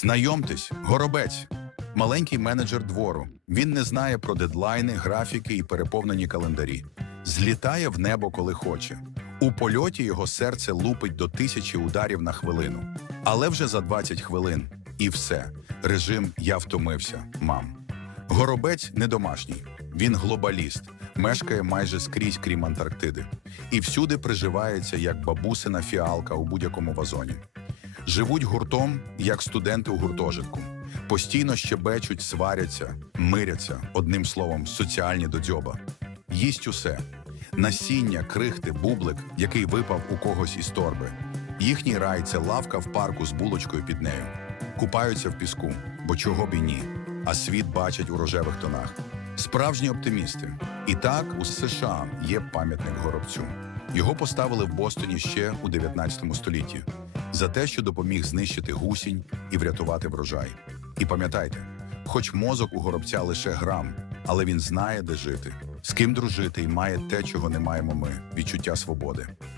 Знайомтесь, горобець, маленький менеджер двору. Він не знає про дедлайни, графіки і переповнені календарі. Злітає в небо, коли хоче. У польоті його серце лупить до тисячі ударів на хвилину. Але вже за 20 хвилин і все. Режим я втомився, мам. Горобець не домашній. Він глобаліст, мешкає майже скрізь, крім Антарктиди, і всюди приживається як бабусина фіалка у будь-якому вазоні. Живуть гуртом, як студенти у гуртожитку. Постійно щебечуть, сваряться, миряться, одним словом, соціальні до дзьоба. Їсть усе: насіння, крихти, бублик, який випав у когось із торби. Їхній рай це лавка в парку з булочкою під нею. Купаються в піску, бо чого б і ні, а світ бачать у рожевих тонах. Справжні оптимісти. І так у США є пам'ятник горобцю. Його поставили в Бостоні ще у 19 столітті за те, що допоміг знищити гусінь і врятувати врожай. І пам'ятайте, хоч мозок у горобця лише грам, але він знає, де жити, з ким дружити і має те, чого не маємо ми відчуття свободи.